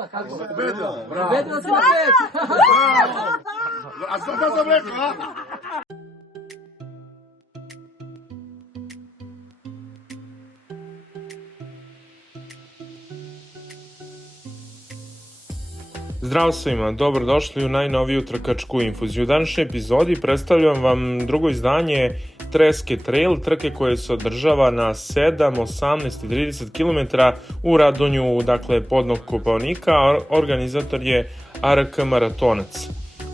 Ubedila si na 5. A šta sam rekao, a? Zdravo svima, dobrodošli u najnoviju trkačku infuziju. U današnjoj epizodi predstavljam vam drugo izdanje Treske Trail, trke koje se održava na 7, 18 i 30 km u Radonju, dakle podnog Kopaonika. Organizator je ARK Maratonac.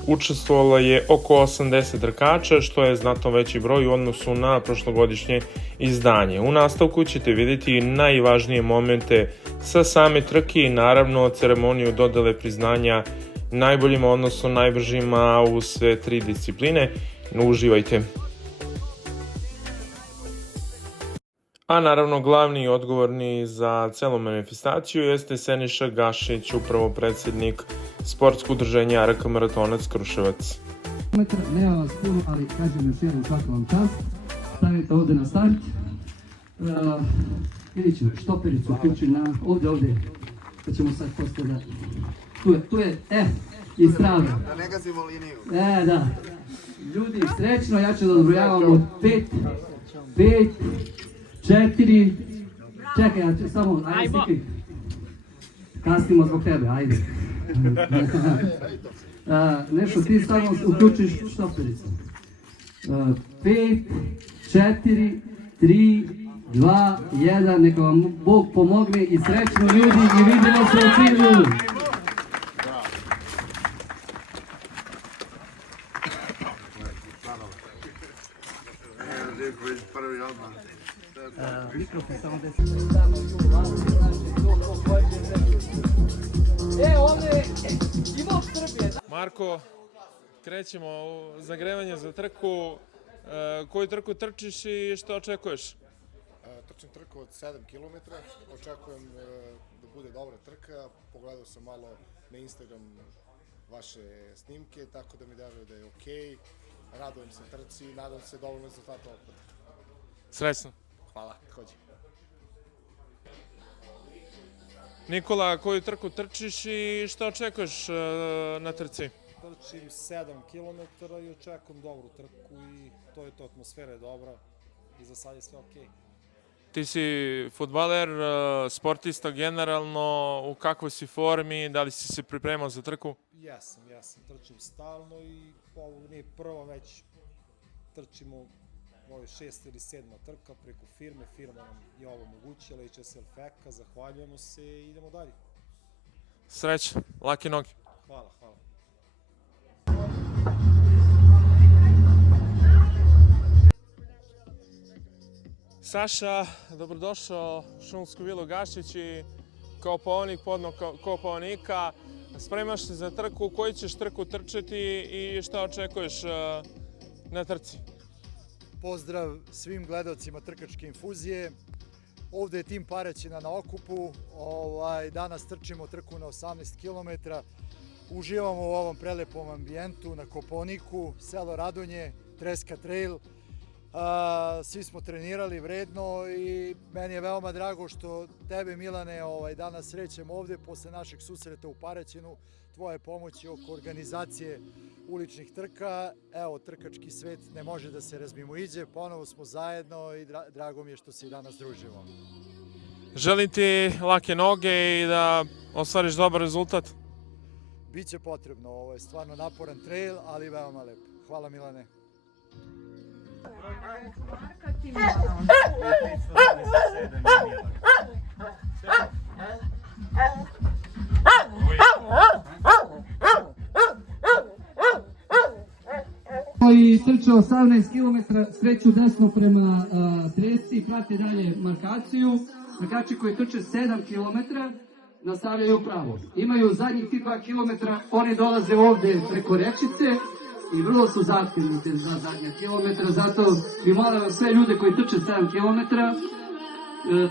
Učestvovalo je oko 80 trkača, što je znatno veći broj u odnosu na prošlogodišnje izdanje. U nastavku ćete vidjeti najvažnije momente sa same trke i naravno ceremoniju dodele priznanja najboljima, odnosno najbržima u sve tri discipline. Uživajte! A naravno glavni i odgovorni za celu manifestaciju jeste Seniša Gašić, upravo predsjednik sportskog udruženja ARK Maratonac Kruševac. Nema vas puno, ali kažem još jednom svaka vam čast. Stavite ovdje na start. Vidjet ću štopericu, uključujem na ovdje. Pa ćemo sad postavljati. Tu je, i strava. Da ne gazimo liniju. Da. Ljudi, srećno, ja ću da odbrojavam od 5, 4, čekaj, ja ću samo, ajde slikaj. Kasnimo zbog tebe, ajde. Nešto, ti samo uključiš štopericu. 5, 4, 3, 2, 1, neka vam Bog pomogne i srećno ljudi i vidimo se u cilju. Mikrofon samo 10. Marko, krećemo u zagrevanje za trku. Koju trku trčiš i što očekuješ? Trčim trku od 7 km, očekujem da bude dobra trka. Pogledao sam malo na Instagram vaše snimke, tako da mi deluje da je okej. Radujem se trci i nadam se dovoljno rezultata opet. Srećno. Hvala, hođi. Nikola, koju trku trčiš i što očekuješ na trci? Trčim 7 km i očekujem dobru trku i to je to, atmosfera je dobra i za sad je sve okej. Ti si fudbaler, sportista generalno, u kakvoj si formi, da li si se pripremao za trku? Jesam, trčim stalno i ovo nije prva, već trčimo ovo je 6. ili 7. trka preko firma nam je ovo omogućila, HSLFK, zahvaljujemo se i idemo dalje. Sreća, lake noge. Hvala. Saša, dobrodošao šumsku vilu Gašić i Kopaonik, podnog Kopaonika. Spremaš se za trku, koju ćeš trku trčati i šta očekuješ na trci? Pozdrav svim gledalcima trkačke infuzije. Ovdje je tim Paraćina na okupu. Danas trčimo trku na 18 km. Uživamo u ovom prelepom ambijentu na Kopaoniku, selo Radonje, Treska Trail. Svi smo trenirali vredno i meni je veoma drago što tebe, Milane, danas srećem ovdje posle našeg susreta u Paraćinu. Tvoje pomoći oko organizacije uličnih trka. Evo, trkački svet ne može da se razmimoiđe, ponovo smo zajedno i drago mi je što se i danas družimo. Želim ti lake noge i da ostvariš dobar rezultat. Biće potrebno, ovo je stvarno naporan trail, ali veoma lep. Hvala, Milane. Koji trče 18 km, sreću desno prema Tresci, prate dalje markaciju. Trkači koji trče 7 km nastavljaju pravo. Imaju zadnjih ti 2 km, oni dolaze ovdje preko Rečice i vrlo su zahtjevni za zadnja kilometra, zato bi molila sve ljude koji trče 7 km,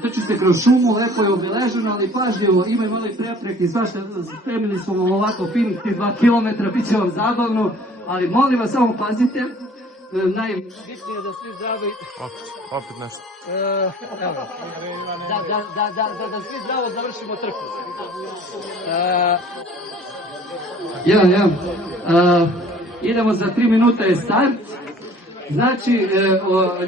trči se kroz šumu, lepo je obeleženo, ali pažljivo, imaju mali preprek i svašta, spremili smo vam ovako finih tih 2 km, bit će vam zabavno, ali molim vas samo pazite, najbitnije da svi zdravi, Opet nešto. evo, da svi zdravo završimo trku. Idemo za 3 minuta je start. Znači,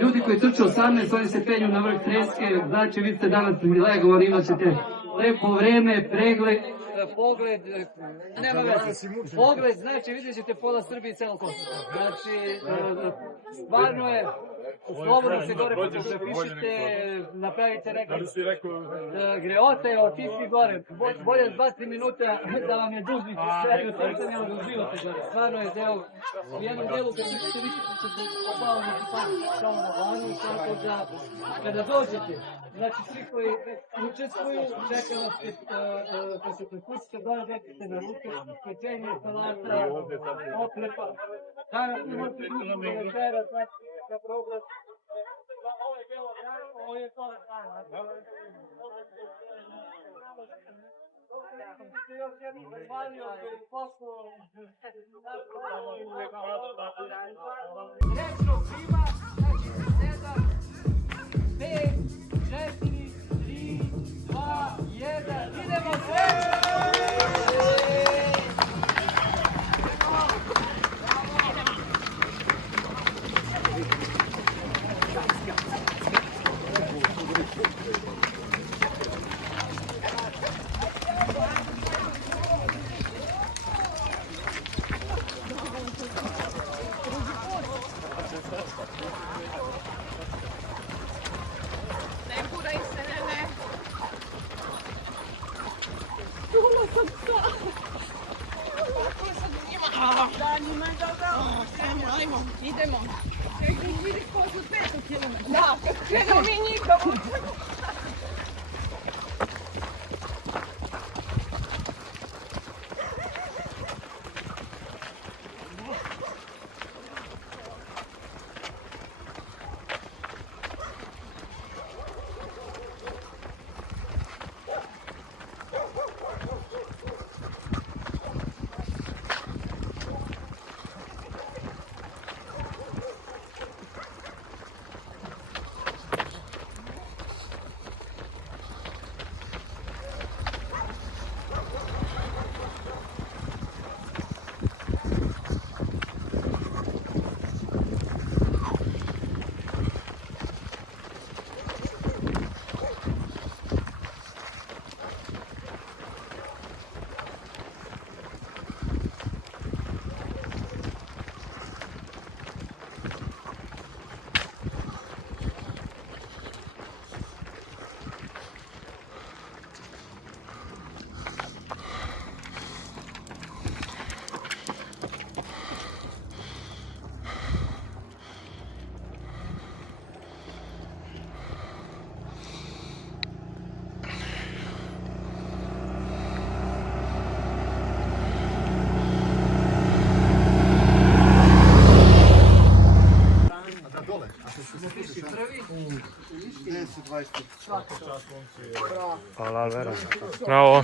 ljudi koji trče 18, oni se penju na vrh treske, znači vi ste danas legovani, imat ćete lepo vreme, pregled, pogled, nema veze, pogled, znači vidjet ćete pola Srbije i celo Kosovo. Znači, stvarno je, slobodno se gore popišite, napravite nekaj greote, otišli gore, bolje 2-3 minuta da vam je dužni seriju trkanja, ali uživate gore. Stvarno je deo, u jednom delu kad ćete vidjeti se popavljati samo na vanu, tako da kada dođete, znači svi koji učestvuju, čeka vas kad se prepustite, gore dobite na ruke, pečenje, salata, okrepa, danas možete učiti večera, na program. Ovo je bilo jako, ovo je to na strana. Još jednom zahvalio koji poslu. Srećno svima, znači 7, 5, 4, 3, 2, 1, idemo srećno! Da, njima je dobro. Ajmo, idemo. Čekaj, vidi ko su 500 km. Da, kad krenemo mi njihamo. Hvala, Alvera. Bravo.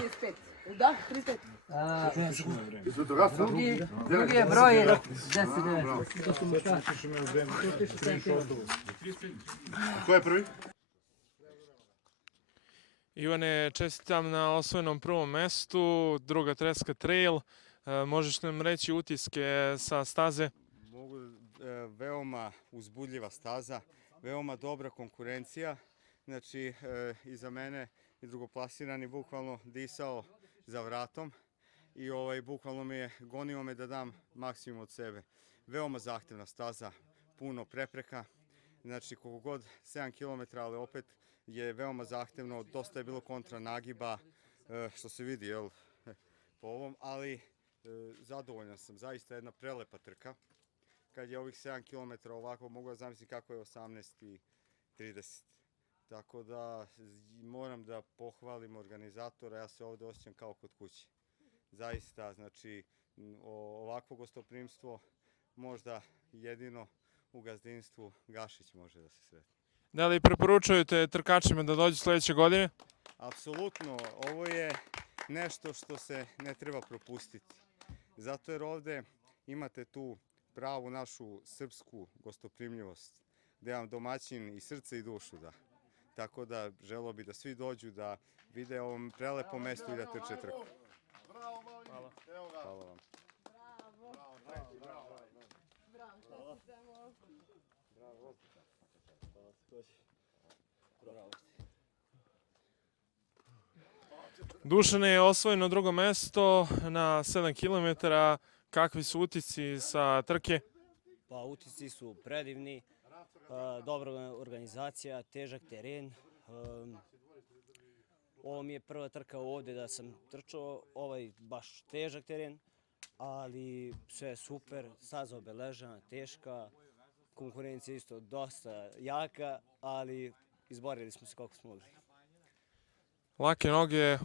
Da, 35. Drugi je broj 10-9. To su muškarci. Ko je prvi? Ivane, čestitam na osvojenom prvom mestu, druga treska trail. Možeš nam reći utiske sa staze? Mogu, veoma uzbudljiva staza, veoma dobra konkurencija. Znači, iza mene i drugoplasirani bukvalno disao za vratom i bukvalno gonio me da dam maksimum od sebe. Veoma zahtevna staza, puno prepreka, znači koliko god 7 km, ali opet je veoma zahtevno, dosta je bilo kontra nagiba, što se vidi po ovom, ali zadovoljan sam, zaista jedna prelepa trka. Kad je ovih 7 km ovako, mogu da zamislim kako je 18 i 30. Tako da moram da pohvalim organizatora, ja se ovde osjećam kao kod kuće. Zaista, znači, ovakvo gostoprimstvo možda jedino u gazdinstvu Gašić može da se sretne. Da li preporučujete trkačima da dođu sledeće godine? Apsolutno, ovo je nešto što se ne treba propustiti. Zato jer ovde imate tu pravu našu srpsku gostoprimljivost, da je vam domaćin i srce i dušu da. Tako da želeo bi da svi dođu da vide ovom prelepom mestu i da trče trku. Bravo, mali. Hvala. Evo ga. Hvala vam. Dušan je osvojeno drugo mesto na 7 km. Kakvi su utisci sa trke? Pa utisci su predivni, dobra organizacija, težak teren. Ovo mi je prva trka ovdje da sam trčao, ovaj baš težak teren, ali sve je super, staza obeležena, teška, konkurencija isto dosta jaka, ali izborili smo se koliko smo mogli. Lake noge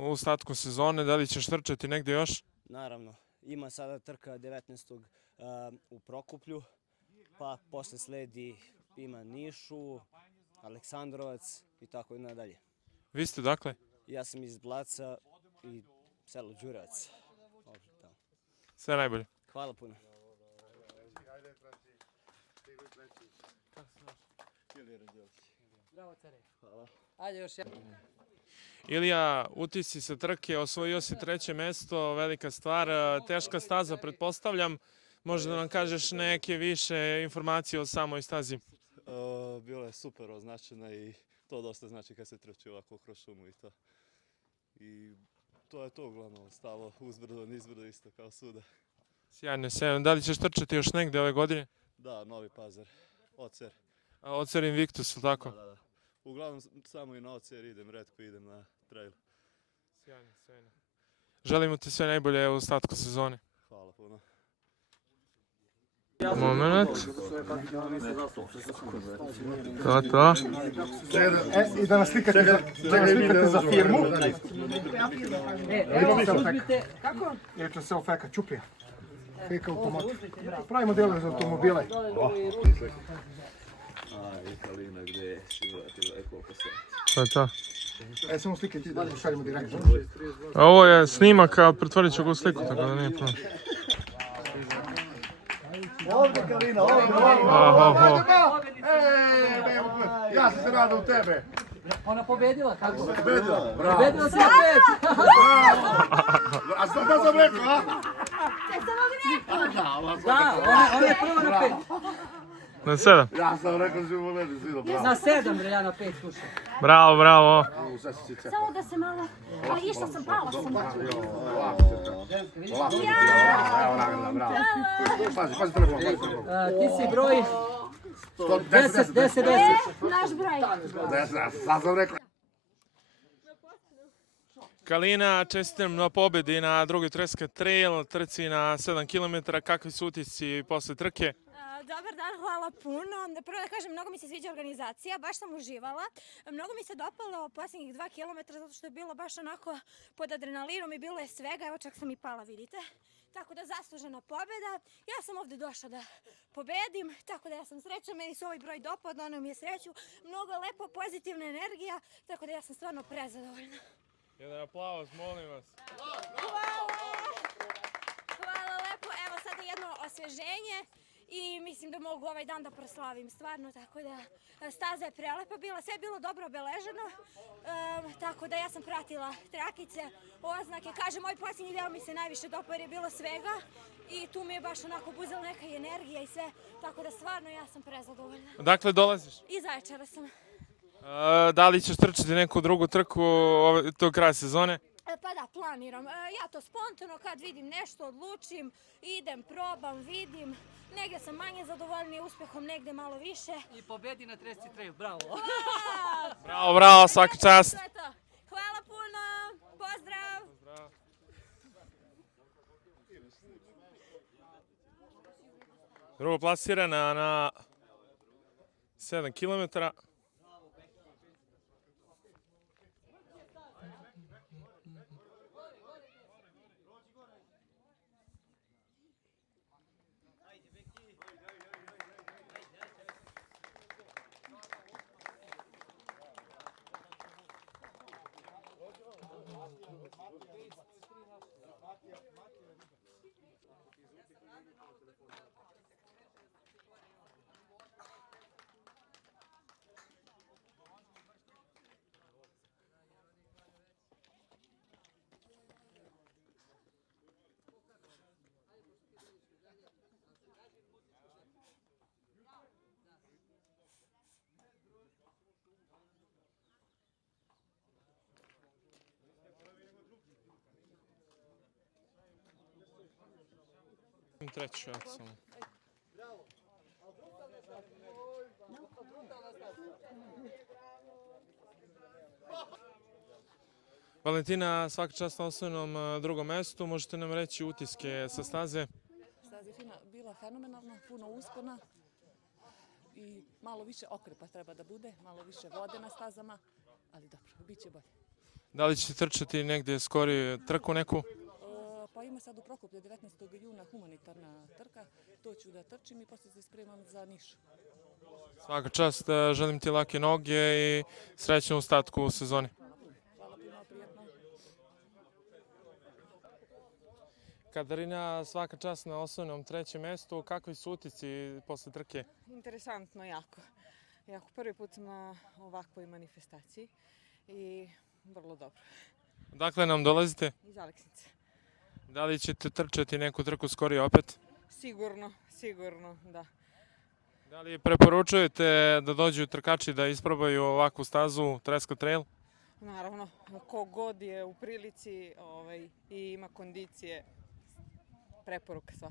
u ostatku sezone, da li ćeš trčati negdje još? Naravno, ima sada trka 19. U Prokuplju, pa posle sledi ima Nišu, Aleksandrovac i tako i nadalje. Vi ste dakle? Ja sam iz Blaca i selo Đurevac. Sve najbolje. Hvala puno. Bravo, care. Hvala. Ajde još jedan. Ilija, utisci sa trke, osvojio si treće mesto, velika stvar, teška staza pretpostavljam. Možda da nam kažeš neke više informacije o samoj stazi? Bila je super označena i to dosta znači kad se trči ovako kroz šumu i to. I to je to uglavnom, stalo uzbrdo, nizbrdo isto kao svuda. Sjajno, sjajno. Da li ćeš trčati još negdje ove godine? Da, Novi Pazar, Ocer. Ocer Invictus, ili tako? Da. Uglavnom samo i na Ocer idem, retko idem na trail. Sjajno, sjajno. Želimo ti sve najbolje u ostatku sezone. Hvala puno. Moment. To. I da nas slikate za firmu. Evo, uzmite, kako? Ječe se ofeka, čuprija. Feka automat. Pravimo delove za automobile. Kalina, gdje je? To je to. Samo slike ti da šaljemo direktno. Ovo je snimak, a pretvorit ću ga u sliku, tako da nije problem. Ovdje Kalina, ovdje. Ja sam se nadao u tebe. Ona pobedila, kako? Pobedila, bravo. Pobedila si na 5. A što sam rekao, a? Da, ona je prva na 5. Na 7. Ja sam rekao da ću pobediti, svi bravo. Na 7, bre, ja na 5, slušaj. Bravo. Samo da se malo... Išla sam, pala sam. Pazi telefon. Ti si broj 10. Naš broj. Sad sam rekao. Kalina, čestitam na pobedi na drugoj Treska Trail, trci na 7 km. Kakvi su utisci posle trke? Dobar dan, hvala puno. Prvo da kažem, mnogo mi se sviđa organizacija, baš sam uživala. Mnogo mi se dopalo posljednjih 2 km zato što je bilo baš onako pod adrenalinom i bilo je svega, evo čak sam i pala, vidite. Tako da zaslužena pobjeda. Ja sam ovdje došla da pobedim, tako da ja sam srećna, meni se ovaj broj dopao, donio mi je sreću. Mnogo lepo, pozitivna energija, tako da ja sam stvarno prezadovoljna. Jedan aplauz, molim vas. Hvala lepo, evo sada jedno osvježenje. I mislim da mogu ovaj dan da proslavim stvarno, tako da staza je prelepa bila, sve je bilo dobro obeleženo, tako da ja sam pratila trakice, oznake, kažem, moj posljednji deo mi se najviše dopao jer je bilo svega i tu mi je baš onako buzela neka energija i sve, tako da stvarno ja sam prezadovoljna. Dakle, dolaziš? Iz Zaječara sam. Da li ćeš trčati neku drugu trku do kraja sezone? Pa da, planiram. Ja to spontano, kad vidim nešto, odlučim, idem, probam, vidim. Negdje sam manje zadovoljnija uspjehom, negdje malo više. I pobedi na Tresci Trail, bravo. Bravo, svaka čast. Hvala puno, pozdrav. Drugo plasirana na 7 km. sam treći, eto samo. Valentina, svaka čast na osvojenom drugom mestu. Možete nam reći utiske sa staze? Staza je bila fenomenalna, puno uspona i malo više okrepa treba da bude, malo više vode na stazama, ali dobro, bit će bolje. Da li ćete trčati negdje skori trku neku? Pa ima sad u Prokuplju 19. juna humanitarna trka, to ću da trčim i poslije se spremam za Niš. Svaka čast, želim ti lake noge i srećnu ostatku u sezoni. Hvala puno, prijatno. Katarina, svaka čast na osvojenom trećem mestu. Kakvi su utisci posle trke? Interesantno, jako. Prvi put sam na ovakvoj manifestaciji i vrlo dobro. Odakle nam dolazite? Iz Aleksnice. Da li ćete trčati neku trku skori opet? Sigurno, da. Da li preporučujete da dođu trkači da isprobaju ovakvu stazu Treska Trail? Naravno, ko god je u prilici i ima kondicije, preporuka sva.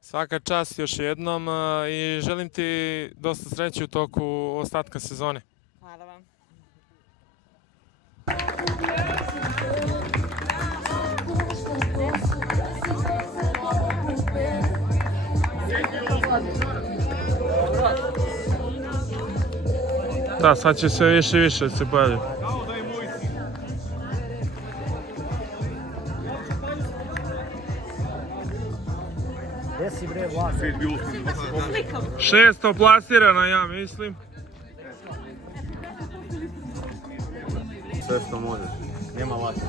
Svaka čast još jednom i želim ti dosta sreće u toku ostatka sezone. Hvala vam. Da, sad će sve više i više se pojaviti. Šesto plasirana, ja mislim. Sve što možeš, nema vatre.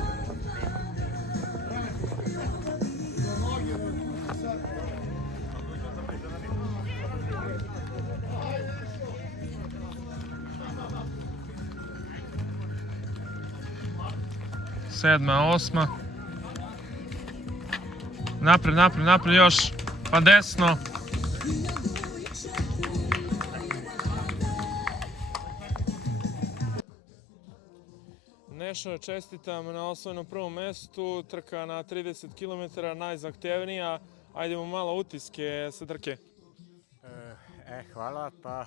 Sedma, osma. Napred još. Pa desno. Nešo, čestitam na osvojenom prvom mestu. Trka na 30 km, najzahtevnija. Ajdemo malo utiske sa trke. Hvala, pa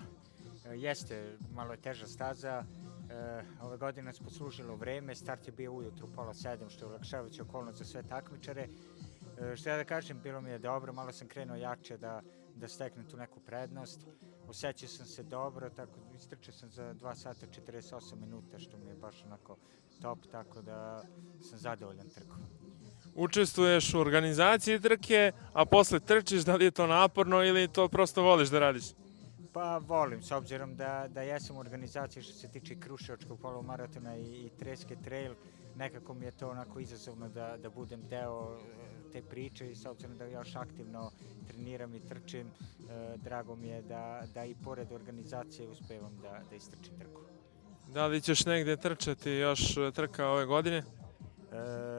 jeste malo teža staza. Ove godine nas poslužilo vreme, start je bio ujutru 6:30, što je olakšavajuća okolnost za sve takmičare. Što ja da kažem, bilo mi je dobro, malo sam krenuo jače da steknem tu neku prednost. Osjećao sam se dobro, tako istrčao sam za 2 sata 48 minuta, što mi je baš onako top, tako da sam zadovoljan trkom. Učestvuješ u organizaciji trke, a posle trčiš, da li je to naporno ili to prosto voliš da radiš? Pa volim, s obzirom da jesam u organizaciji što se tiče Kruševačkog polumaratona i Treske Trail, nekako mi je to onako izazovno da budem deo te priče i s obzirom da još aktivno treniram i trčim, drago mi je da i pored organizacije uspevam da istrčim trku. Da li ćeš negdje trčati još trka ove godine?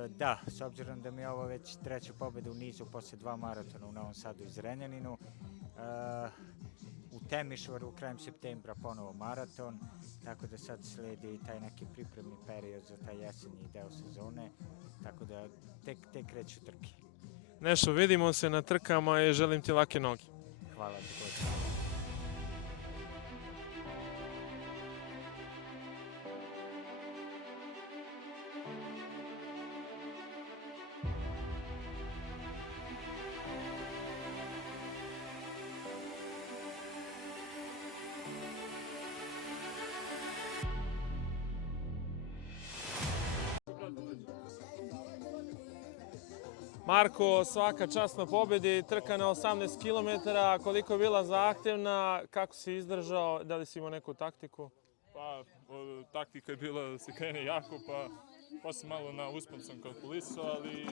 Da, s obzirom da mi je ovo već treća pobjeda u nizu posle 2 maratona u Novom Sadu i Zrenjaninu. U Temišvaru krajem septembra ponovo maraton, tako da sad slijedi taj neki pripremni period za taj jesenji deo sezone, tako da tek kreću trke. Nešo, vidimo se na trkama i želim ti lake noge. Hvala također. Marko, svaka čast na pobjedi, trka na 18 km, koliko je bila zahtjevna, kako si izdržao, da li si imao neku taktiku? Pa, taktika je bila da se krene jako, pa posle malo na uspon sam kalkulisao, ali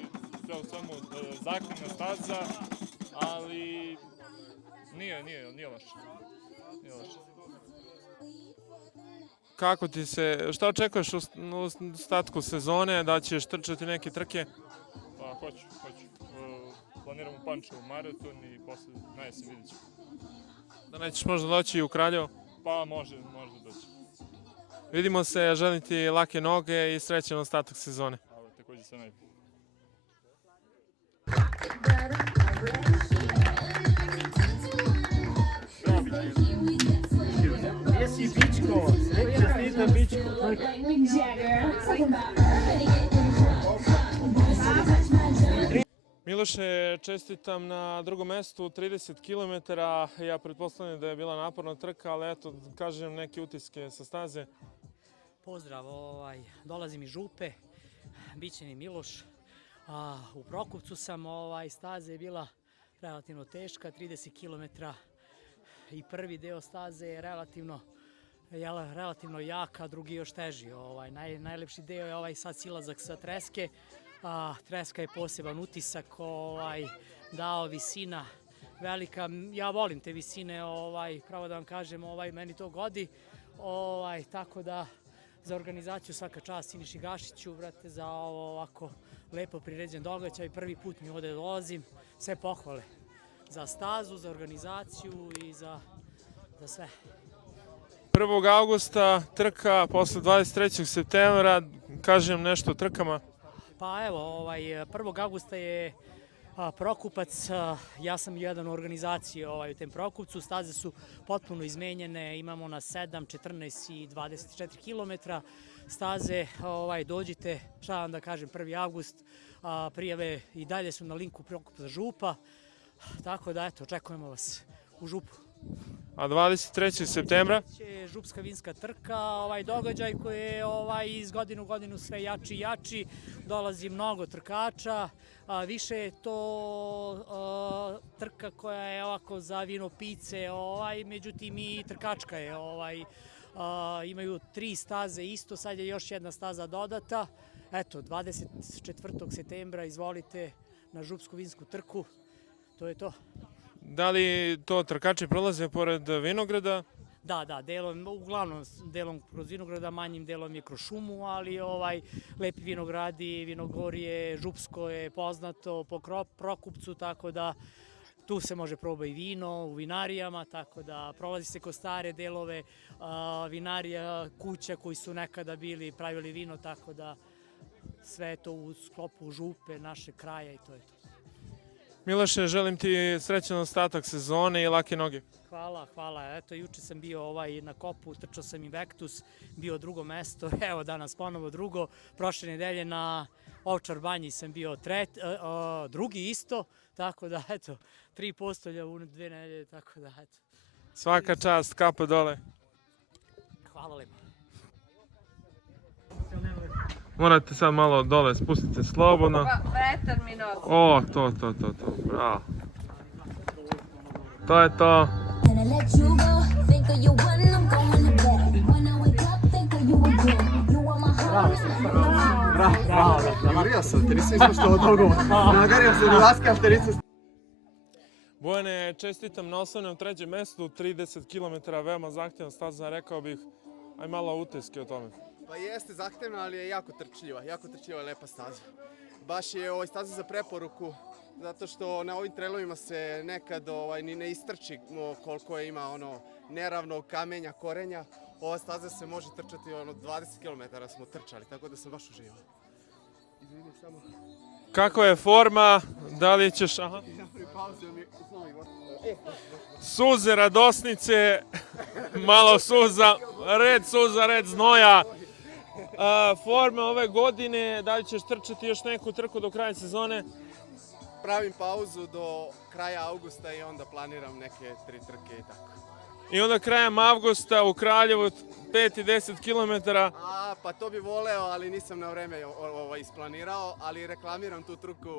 sve u svemu zahtjevna staza, ali nije loše. Kako ti se, šta očekuješ u ostatku sezone, da ćeš trčati neke trke? Pa, hoću. Planiram u Pančevu maraton i posle na jesen vidjet ćemo. Da nećeš možda doći u Kraljevo? Pa, može doći. Vidimo se, želim ti lake noge i srećan ostatak sezone. Također sve najbolje. Gdje si Bičko? Čestitam Bičko. Miloše, čestitam na drugom mestu, 30 km. Ja pretpostavljam da je bila naporna trka, ali eto, kažem neke utiske sa staze. Pozdrav, dolazim iz Župe, biće mi Miloš. U Prokupcu sam, staza je bila relativno teška, 30 km i prvi deo staze je relativno jak, a drugi još teži. Najlepši deo je sad silazak sa treske. Treska je poseban utisak, dao visina velika. Ja volim te visine, pravo da vam kažem, meni to godi. Tako da za organizaciju svaka čast Siniši Gašiću, brate, za ovako lepo priređen događaj. Prvi put mi ovde dolazim, sve pohvale za stazu, za organizaciju i za sve. 1. augusta trka, posle 23. septembra, kažem nešto o trkama. Pa evo, 1. augusta je Prokupac, ja sam jedan u organizaciji u tem Prokupcu, staze su potpuno izmenjene, imamo na 7, 14 i 24 km staze, dođite, šta vam da kažem, 1. august, prijave i dalje su na linku Prokupca Župa, tako da eto, očekujemo vas u Župu. A 23. septembra? Župska vinska trka, događaj koji je iz godine u godinu sve jači i jači, dolazi mnogo trkača, više je to trka koja je ovako za vinopice, međutim i trkačka je, imaju 3 staze isto, sad je još jedna staza dodata, eto 24. septembra izvolite na Župsku vinsku trku, to je to. Da li to trkači prolaze pored vinograda? Da, uglavnom delom kroz vinograda, manjim delom je kroz šumu, ali lepi vinogradi, Vinogorje, Župsko je poznato po Prokupcu, tako da tu se može probati vino u vinarijama, tako da prolazi se kroz stare delove vinarija, kuća koji su nekada pravili vino, tako da sve je to u sklopu Župe, našeg kraja i to je to. Miloše, želim ti srećan ostatak sezone i lake noge. Hvala. Eto, juče sam bio na kopu, trčao sam Invectus, bio drugo mesto, evo danas ponovo drugo. Prošle nedelje na Ovčar banji sam bio drugi isto, tako da eto, 3 postolja u 2 nedelje, tako da eto. Svaka čast, kapa dole. Hvala lepo. Morate sad malo dole, spustite slobodno. Vetar mi nosi. O, to, bravo. To je to. Bravo. Nagario sam te, nisam ispoštovao dogovor. Nagario sam i laskav te, nisam... Bojane, čestitam na osnovnom 3. mestu, 30 km, veoma zahtjevna staza, rekao bih, aj malo utiske o tome. Pa jeste zahtevna, ali je jako trčljiva i lepa staza. Baš je staza za preporuku, zato što na ovim trailovima se nekad ni ne istrči koliko ima neravnog kamenja, korenja. Ova staza se može trčati 20 km smo trčali, tako da sam baš uživao. Izvinim samo. Kakva je forma, da li ćeš... Aha. Suze, radosnice, malo suza, red znoja. Forma ove godine, da li ćeš trčati još neku trku do kraja sezone? Pravim pauzu do kraja augusta i onda planiram neke 3 trke i tako. I onda krajem avgusta u Kraljevu 5 i 10 km. Pa to bi voleo, ali nisam na vreme isplanirao, ali reklamiram tu trku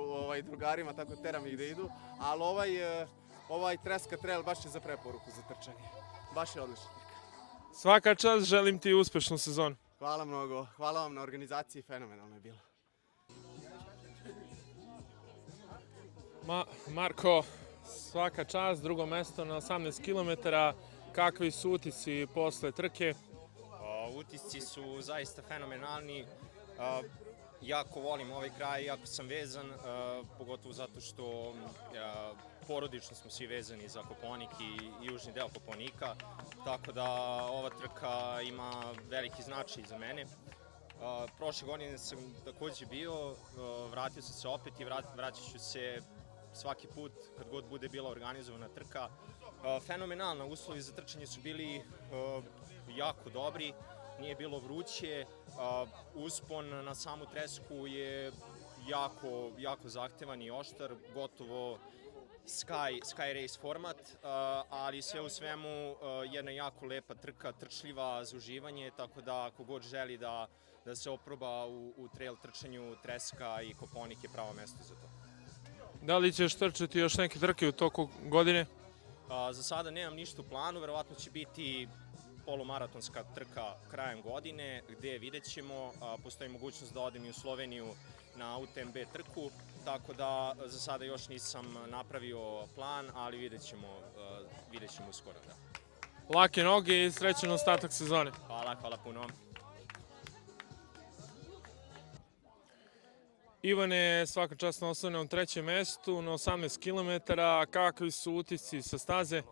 drugarima, tako teram ih da idu. Ali ovaj Treska trail baš je za preporuku za trčanje. Baš je odlična trka. Svaka čast, želim ti uspešnu sezonu. Hvala mnogo, hvala vam na organizaciji, fenomenalno je bilo. Marko, svaka čast, drugo mesto na 18 km. Kakvi su utisci posle trke? Utisci su zaista fenomenalni. Jako volim ovaj kraj, jako sam vezan, pogotovo zato što porodično smo svi vezani za Kopaonik i južni deo Kopaonika, tako da ova trka ima veliki značaj za mene. Prošle godine sam takođe bio, vratio sam se opet i vraćat ću se svaki put kad god bude bila organizovana trka. Fenomenalno, uslovi za trčanje su bili jako dobri, nije bilo vruće, uspon na samu tresku je jako zahtevan i oštar, gotovo Sky Race format, ali sve u svemu jedna jako lepa trka, trčljiva za uživanje, tako da ako god želi da se oproba u trail trčanju, Treska i Kopaonik je pravo mesto za to. Da li ćeš trčati još neke trke u toku godine? Za sada nemam ništa u planu, verovatno će biti polumaratonska trka krajem godine, gde vidjet ćemo, postoji mogućnost da odem i u Sloveniju na UTMB trku, tako da za sada još nisam napravio plan, ali vidjet ćemo uskoro. Da. Lake noge i srećan ostatak sezone. Hvala puno. Ivane, svaka čast na osnovnom 3. mestu, na 18 km, kakvi su utisci sa staze?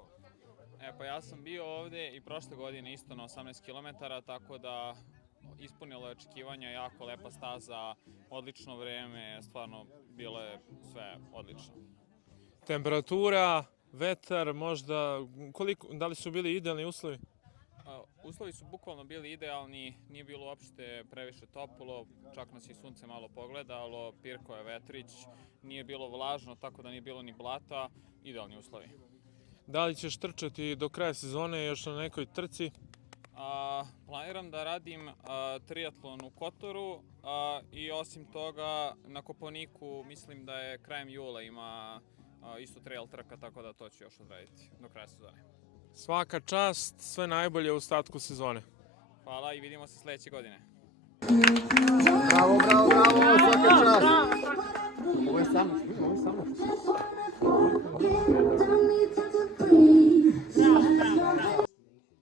Pa ja sam bio ovde i prošle godine isto na 18 km, tako da ispunilo je očekivanja, jako lepa staza, odlično vreme, stvarno bilo je sve odlično. Temperatura, vetar, možda, da li su bili idealni uslovi? Uslovi su bukvalno bili idealni, nije bilo uopšte previše toplo, čak nas i sunce malo pogledalo, pirko je vetrić, nije bilo vlažno, tako da nije bilo ni blata, idealni uslovi. Da li ćeš trčati do kraja sezone još na nekoj trci? Planiram da radim triatlon u Kotoru i osim toga na Kopaoniku mislim da je krajem jula ima isto trail trka, tako da to ću još odraditi do kraja sezone. Svaka čast, sve najbolje u ostatku sezone. Hvala i vidimo se sledeće godine. Bravo, svaka čast! Ovo je samo.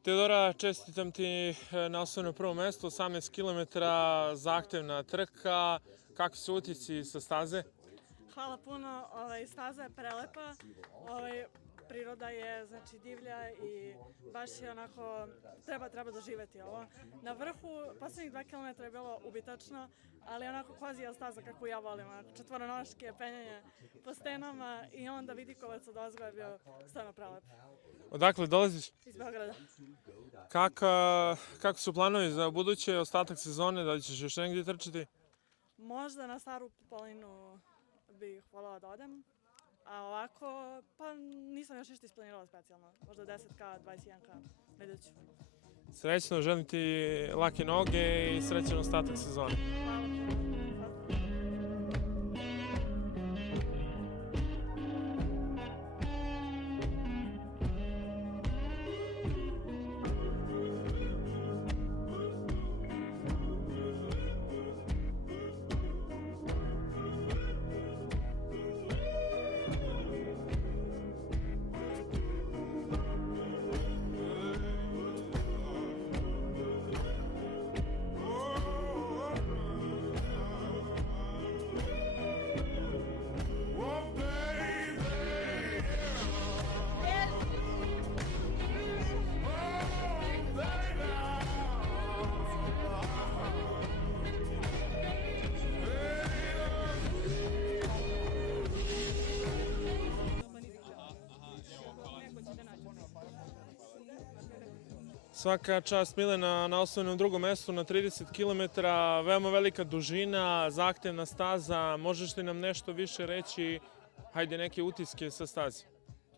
Teodora, čestitam ti na osnovnom 1. mestu, 18 km, zahtevna trka. Kakvi su utisci sa staze? Hvala puno, staza je prelepa, priroda je divlja i baš je onako, treba doživeti ovo. Na vrhu poslednjih 2 km je bilo ubitačno, ali onako kozija staza kako ja volim, četvoronoške, penjanje po stenama i onda vidikovac od ozgo je bio stvarno prelep. Odakle dolaziš? Iz Beograda. Kako su planovi za buduće ostatak sezone, da li ćeš još negdje trčati? Možda na Staru Planinu bih voljela da odem, a ovako pa nisam još ništa isplanirala specijalno, možda 10K, 21K, vidjet ću. Srećno, želim ti lake noge i srećan ostatak sezone. Hvala. Svaka čast Milena na osnovnom 2. mestu na 30 km, veoma velika dužina, zahtevna staza. Možeš li nam nešto više reći, hajde neke utiske sa staze?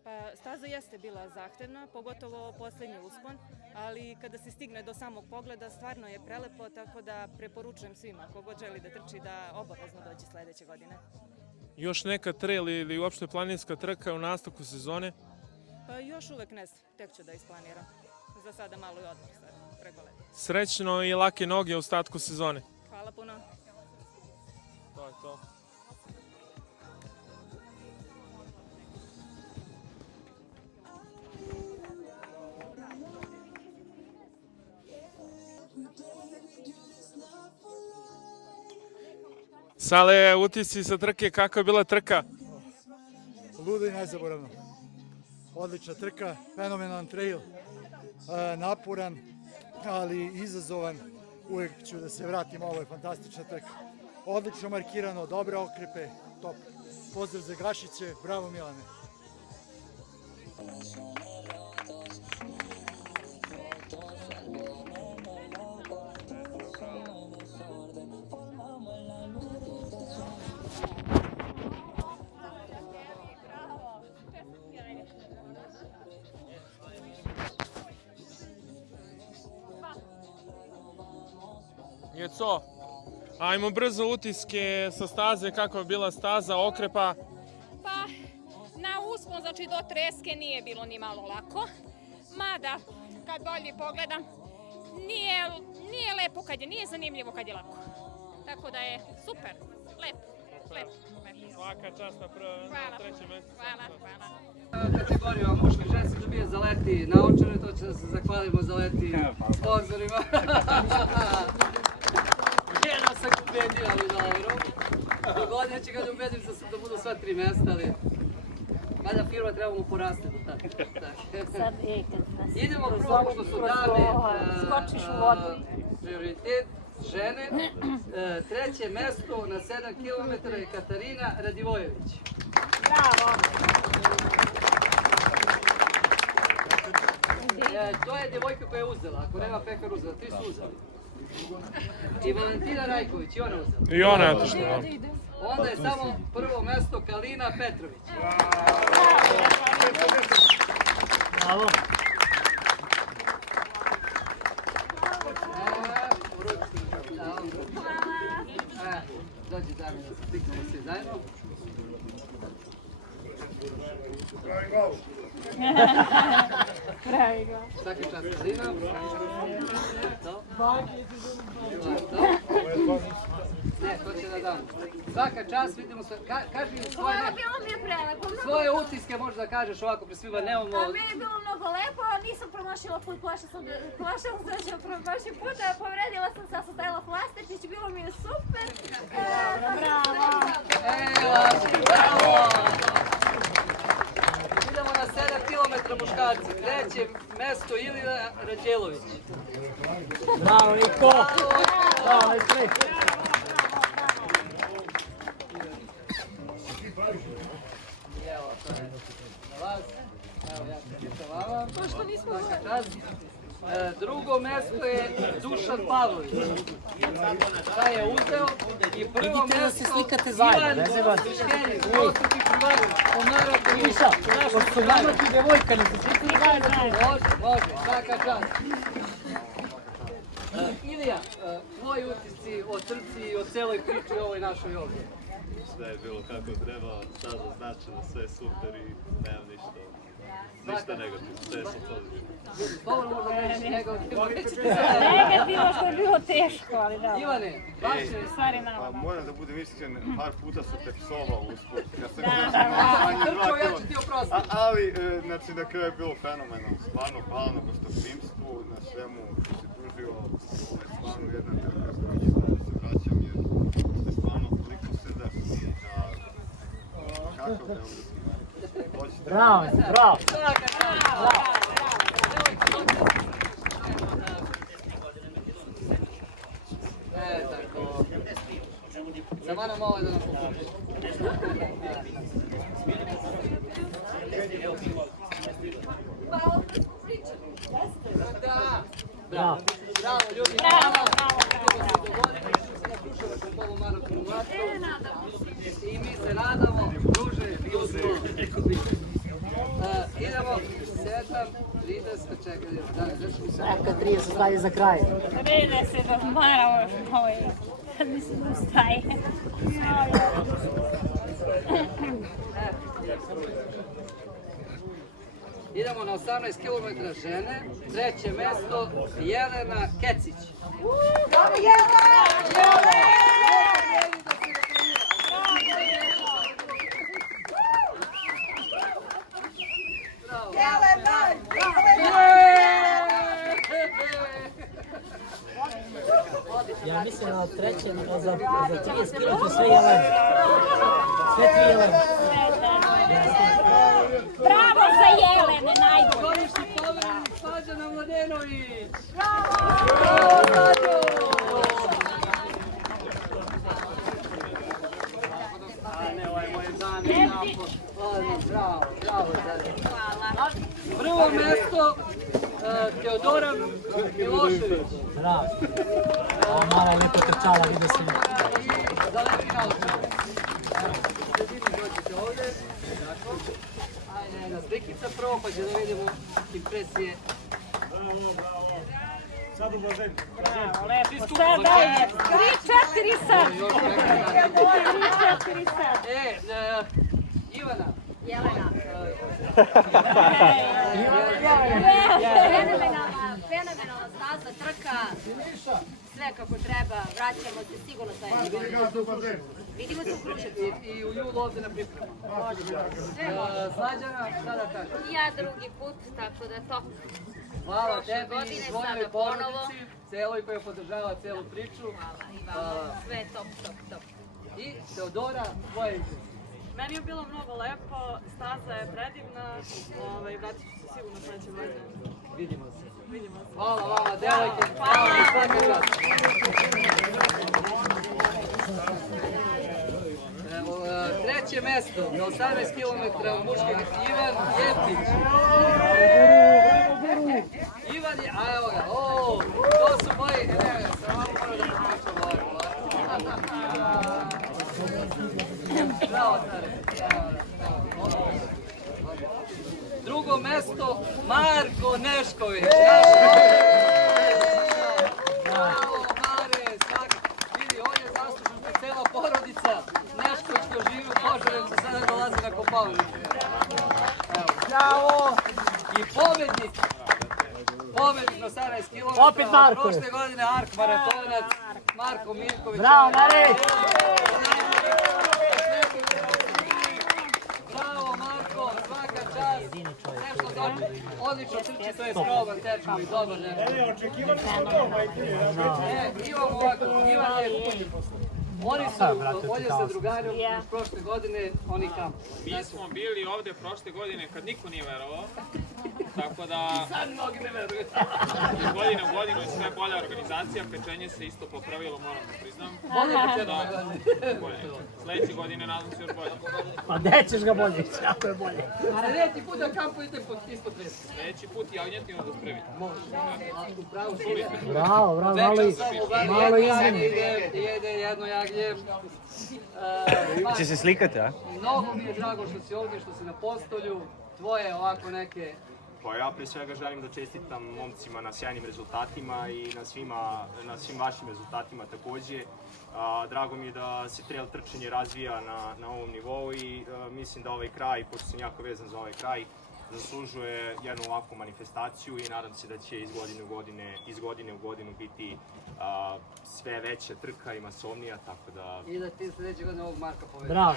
Pa, staza jeste bila zahtevna, pogotovo poslednji uspon, ali kada se stigne do samog pogleda stvarno je prelepo, tako da preporučujem svima kogod želi da trči da obavezno dođe sledeće godine. Još neka trail ili uopšte planinska trka u nastavku sezone? Pa još uvek ne znam, tek ću da isplaniram. Za sada malo i odmor sad, preko leta. Srećno i lake noge u ostatku sezone. Hvala puno. To je to. Sale, utisci sa trke, kakva je bila trka? Ludo i nezaboravno. Odlična trka, fenomenalan trail. Naporan, ali izazovan. Uvijek ću da se vratim, ovo je fantastična trka. Odlično markirano, dobre okrepe, top. Pozdrav za Gašiće, bravo Milane. Jeco, ajmo brzo utiske sa staze, kako je bila staza, okrepa. Pa, na uspon, znači do treske nije bilo ni malo lako. Mada, kad bolje pogledam, nije lepo kad je, nije zanimljivo kad je lako. Tako da je super, lepo. Svaka čast na trećem mjestu. Hvala. Kategorija muški ženski dobije za leti naučene, to će da se zahvalimo za leti sponsorima. Jedno sam ubedio, ali dobro. Dogodnije će kad ubedim da budu sva 3 mjesta, ali mada firma trebamo porasti do tada. Idemo prvo, pošto su dame, skočiš u vodu. Prioritet žene. Treće mesto na 7 km je Katarina Radivojević. Bravo! To je djevojka koja je uzela, ako nema pekar uzela, 3 su uzeli. I Valentina Rajković, i ona uzela. I ona je otišla. Onda je samo prvo mesto Kalina Petrović. Bravo! Dođi Damir, da se sliknemo svi zajedno. Pravi gol. Pravi gol. Svaki čast Kalina. Ne, to će da dam. Svaka čast, vidimo se. Kaži mi svoje utiske, možda da kažeš ovako pre svima, nemamo... Meni je bilo mnogo lepo, nisam promašila put, plašila sam da ću promašiti put, povredila sam se, stavila flasterčić, bilo mi je super. Bravo! Bravo! Idemo na 7 km muškarci. Treće mesto Ilija Rađelović. Bravo, Niko! Bravo, Niko! Evo, to je na vas. Evo, ja čestitam vama. Pošto nismo Drugo mesto je Dušan Pavlović. Šta je uzeo? I prvo Idite da mesto se slikate zajedno, ne znam. Škenjić, dvostruki prvak po maratonu. Miša, pošto nama ti djevojka, ne se slikate zajedno. Može, svaka čast. Ilija, tvoji utisci o trci i o celoj priči o ovoj našoj ovdje. Sve je bilo kako treba, staza značajno, sve je super i nemam ništa negativno, sve je pozitivno. Slobodno možda kažeš negativno. Negativno što je bilo teško, ali da. Ivane, vaše stvari nama. Pa moram da budem iskren, par puta sam te psovao usput. Trčao, ja ću ti oprostiti. Ali, znači, na kraju je bilo fenomenalno. Stvarno, hvala na gostoprimstvu, na svemu što si pružio. Ovo je stvarno jedna trka koja će da se vraćam, jer ste stvarno toliko srdačni da... Kako da vam dođete? Bravo, bravo! Tako. Za mnom ovo da nam pokupiš. Bravo. Bravo, ljudi. Bravo. I mi se nadamo, druže, idemo 7:30, čekaj, Svaka 30 stavi za kraj. 30 da moramo kad mi se ustaje. Idemo na 18 km žene, treće mesto Jelena Kecić. Dobro, Jelena! Ja mislim na trećem, za 30 km sve Jelene. Sve 3 Jelene. Bravo za Jelene, najbolje! Godišnji pobednik Slađana Mladenović! Bravo! Slađo! moje dame i napor. Bravo, bravo. Hvala. Prvo mesto Teodora Milošević. Bravo. Mala je lijepo trčala, vidio sam. Zalepi naočare. Dođite ovdje. Tako. Ajde, jedna slikica prvo, pa će da vidimo impresije. Sad u bazen. Bravo, lepo. Sad daje. 3-4 sad. 3-4 sad. Ivana. Jelena. Fenomenalna staza, trka. Sve kako treba, vraćamo se sigurno zajedno. Vidimo se u Kruševcu. I u julu ovdje na pripremu. Slađana, šta da kažem? Ja drugi put, tako da to. Hvala tebi i svojoj porodici, celoj koja podržava celu priču. Hvala. Sve top. I Teodora, tvoje impresije. Meni je bilo mnogo lepo, staza je predivna, vratit ću se sigurno sledeće godine. Vidimo se. Vidimo se. Hvala vama, devojke. Hvala i svaka čast. Treće mesto, na 18 km muških, Ivan Jepić. Ivan je, a evo ga, to su moji, sam vam moram da pričam ovako. Bravo, stare. Drugo mesto, Marko Nešković. Bravo, Mare, vidi, on je zaslužen što cela porodica Nešković koja živi u Požarevcu sada dolazi na Kopaonicu. Bravo! I pobednik na 18 km. Opet Marko. Prošle godine Ark maratonac, Marko Mirković. Bravo, Mare! Bravo, Marko, svaka čast. Nešto dobro, odlično trči, to je skroman tečko i dobar nešto. Očekivali smo to, majke. Imamo ovako, Ivan je oni su, on je sa drugarom još prošle godine, oni kamp. Mi smo bili ovde prošle godine kad niko nije verovao, tako da I sad mnogi ne veruju. iz godine u godinu je sve bolja organizacija, pečenje se isto popravilo, moram da priznam. Bolje Bolje. Sledeće godine nadam se još bolje. Pa gde ćeš ga bolje ići, ako je bolje? Sljedeći put da kampu idem ispod 30. Sledeći put jagnjetinu da spremite. Može. Upravo su. Bravo, malo jagnje. Jede jedno jagnje. Će se slikati, a? Mnogo mi je drago što si ovdje, što si na postolju. Tvoje ovako neke... Pa ja pre svega želim da čestitam momcima na sjajnim rezultatima i na svim vašim rezultatima takođe. Drago mi je da se trail trčanje razvija na ovom nivou i mislim da ovaj kraj, pošto sam jako vezan za ovaj kraj, zaslužuje jednu ovakvu manifestaciju i nadam se da će iz godine u godinu biti sve veća trka i masovnija, tako da... I da ti sljedeće godine ovog Marka povedeš. Bravo.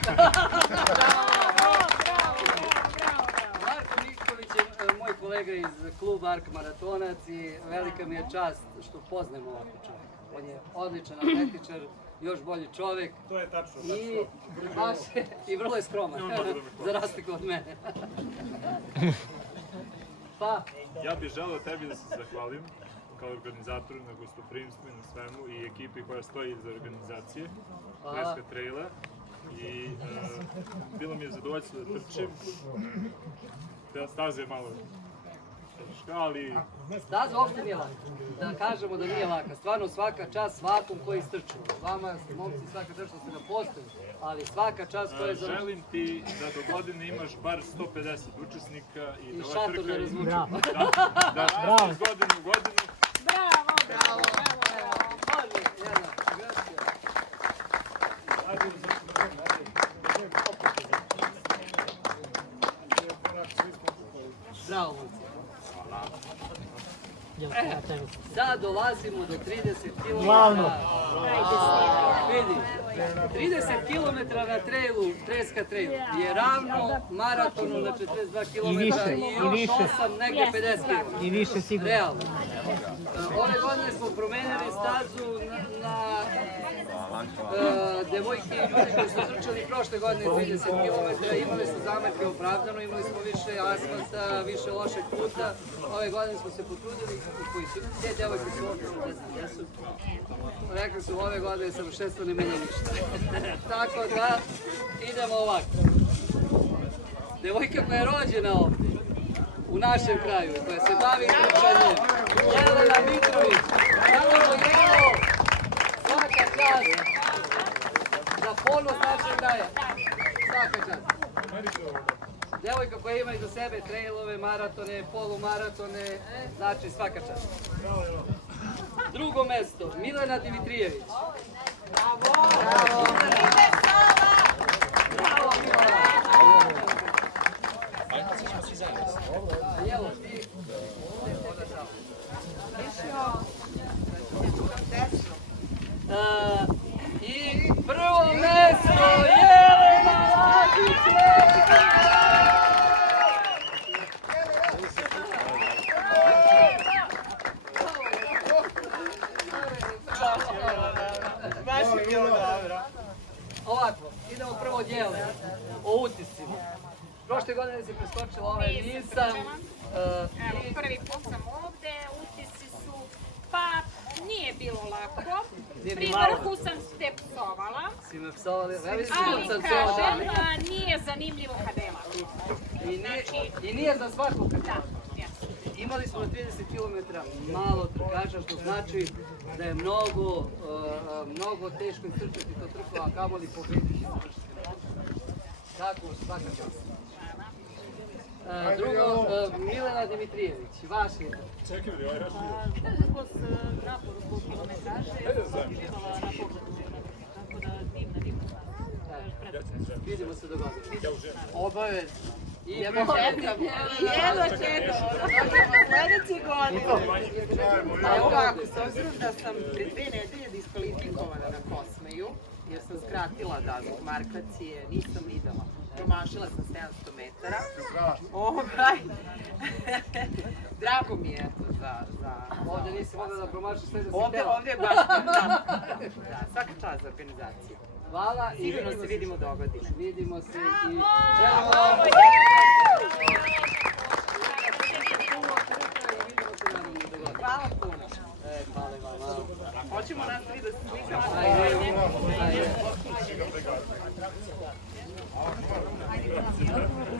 Marko Mišković je moj kolega iz kluba Ark Maratonac i velika mi je čast što poznajem ovako čovjeka. On je odličan atletičar, još bolji čovjek. To je tačno. I vrlo je skroman, za razliku od mene. Pa? Ja bih želeo tebi da se zahvalim kao organizatoru na gostoprimstvu i na svemu i ekipi koja stoji iza organizacije Treska traila. I bilo mi je zadovoljstvo da trčim. Staza je malo teška, ali... Staza uopšte nije laka. Da kažemo da nije laka. Stvarno svaka čast svakom koji istrču. Vama, momci, svaka čast što ste na postoju, ali svaka čast koja je za... Želim ti da do godine imaš bar 150 učesnika i da ova šator trka... ne razvuče. Da raste iz godine u godinu. Bravo! Bravo, sad dolazimo do 30 km. Glavno. Vidi, 30 km na trailu, Treska trail, je ravno maratonu na 42 km i još 8, negdje 50 km. I više sigurno. Realno. Ove godine smo promenili stazu Devojke i ljudi koji su trčali prošle godine 30 km, imali su zametke opravdano, imali smo više asfalta, više lošeg puta. Ove godine smo se potrudili i koji su, te devojke su ovdje, gdje su? Rekli su ove godine savršenstvo ne menja ništa. Tako da idemo ovako. Devojka koja je rođena ovdje, u našem kraju, koja se bavi trčanjem, Jelena Mitrović. Bravo, Jelo! Svaka čast za ponos našeg kraja. Svaka čast. Devojka koja ima iza sebe trailove, maratone, polumaratone, znači svaka čast. Drugo mesto, Milena Dimitrijević. Bravo! Bravo! Bravo, Milena! Jelo, ti? I prvo mesto Jelena Lagić! Baš je bilo dobro. Ovako, idemo prvo od Jelene, o utiscima. Prošle godine se preskočila, ove nisam. Evo, prvi put sam ovde, utisci su, pa nije bilo lako. Pri vrhu sam te psovala, Si me psovali, ali kažem, nije zanimljivo kada je lako. I nije za svakog kada je lako. Imali smo 30 km malo trkača, što znači da je mnogo teško istrčati to trko, a kamoli pobediti. Tako, svaka čast. Drugo, Milena Dimitrijević, vaš je to. Čekaj, li ovaj rašli? Zbog naporu zbog kilometraže, sam uživala na pogledu. Tako da divna. Vidimo se do godine. Obavez. Jedno čekamo. Sljedeći godine. A ovako, s obzirom da sam pre 2 nedelje diskvalifikovana na Kosmeju, jer sam skratila datum markacije, nisam videla. Promašila sam 700 metara. Drago mi je to za... Ovdje nisi mogla da promašiš sve da si Ovdje je baš... Da, svaka čast za organizaciju. Hvala i sigurno se vidimo do godine. Vidimo se i... Hvala puno. Hvala. Hoćemo nas 3 da se slikamo.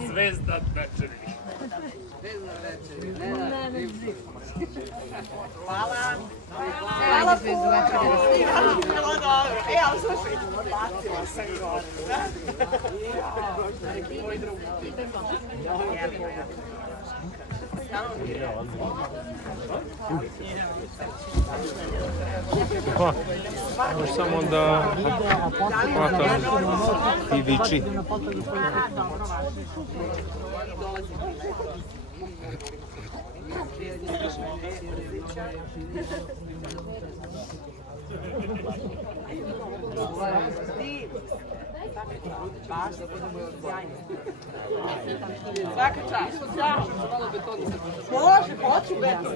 Zvezda večeri. Zvezda večeri. Nenad Rimski. Hvala. Hvala puno. Bilo dobro. Ali slušaj, bacila sam gore. Moj drug. Možeš samo da hvataš i viči. Svaka čast. Može, hoću beton.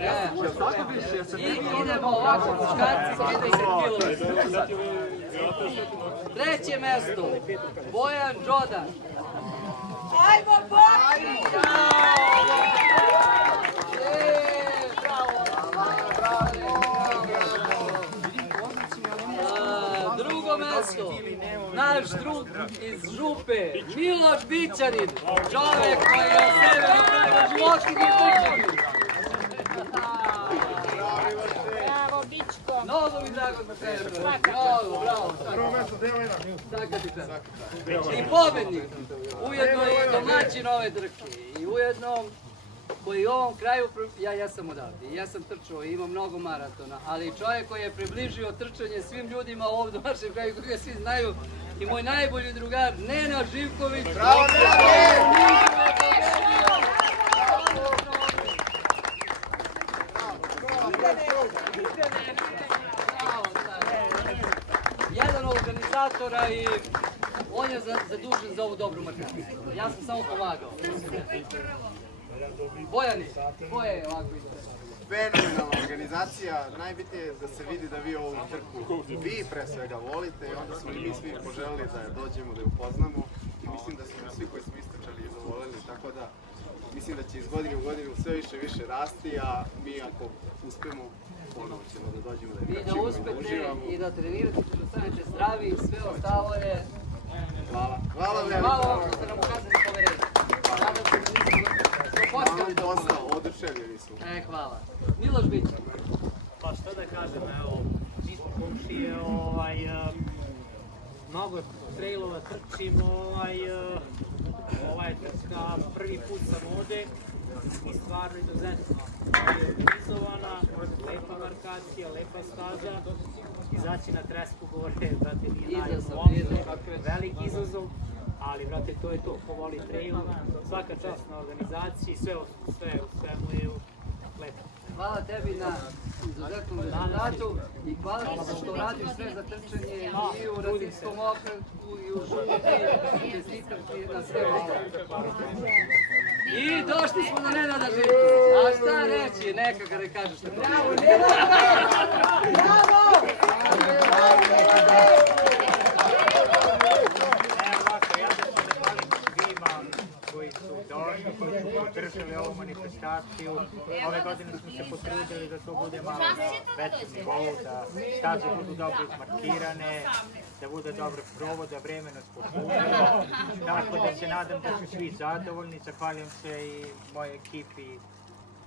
I idemo ovako, muškarci, 30 km. Treće mesto, Bojan Đodan. Ajmo, Bojan! Drugo mesto, naš drug iz Župe, Miloš Bićanin, čovek koji je od sebe napravio životinji trčanje. Bravo, Bičko. Mnogo mi drago za tebe. Bravo. Prvo mesto, Delina. Svaka ti čast. I pobednik, ujedno i domaćin ove trke. I ujedno koji u ovom kraju, ja sam odavde, ja sam trčao i imam mnogo maratona, ali čovjek koji je približio trčanje svim ljudima ovdje u našem kraju, koji ga svi znaju, i moj najbolji drugar, Nenad Živković. Bravo, jedan od organizatora i on je zadužen za ovu dobru marketingu. Ja sam samo pomagao. Bojani, tvoje je ovako ide. Fenomenalna organizacija, najbitnije je da se vidi da vi ovu trku vi pre svega volite i onda smo i mi svi poželili da je dođemo, da je upoznamo i mislim da smo svi koji smo istrčali i zavoleli, tako da mislim da će iz godine u godinu sve više rasti, a mi ako uspemo ponovo ćemo da dođemo da je I da trčimo i da uspete uživamo. i da trenirate, da stanete zdravi i sve ostalo je... Hvala. Hvala veliko. Hvala vam što ste nam ukazali poverenje. Nadam se da nismo postavili to Dosta, oduševljeni su. hvala. Miloš Bića. Pa što da kažem, evo, mi smo komšije, mnogo trailova trčimo, ova je trka prvi put sam ovde i stvarno izuzetno je organizovana, lepa markacija, lepa staza, izaći na tresku gore, brate, nije najbolje, veliki izazov, ali brate, to je to, ko voli trail, svaka čast na organizaciji, sve u svemu je lepo. Hvala tebi na izuzetnom rezultatu i hvala ti što radiš sve za trčanje i u Rasinskom okretu i u Žuti, čestitam ti na sve ostalo. I došli smo do Nenada Živkovića, a šta reći, neka kada kažeš što bravo, koji su došli, koji su podržali ovu manifestaciju. Ove godine smo se potrudili da to bude malo na većem nivou, da staze budu dobro izmarkirane, da bude dobar provod, da vreme nas poslužilo. Tako da se nadam da su svi zadovoljni. Zahvaljujem se i mojoj ekipi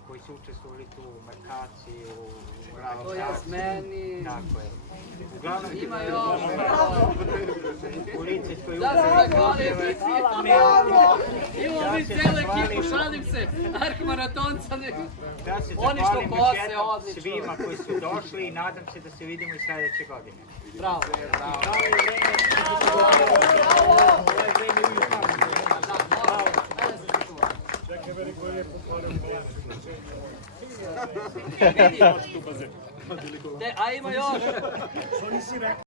koji su učestvovali tu u markaciji, u to je meni. Tako je. Uglavnom ima još. U Licijskoj Da se zahvalim. Imamo mi cijelu ekipu, šalim se, ark-maratonca. Oni što kose, odlično. Svima koji su došli i nadam se da se vidimo i sledeće godine. Bravo. A ima još.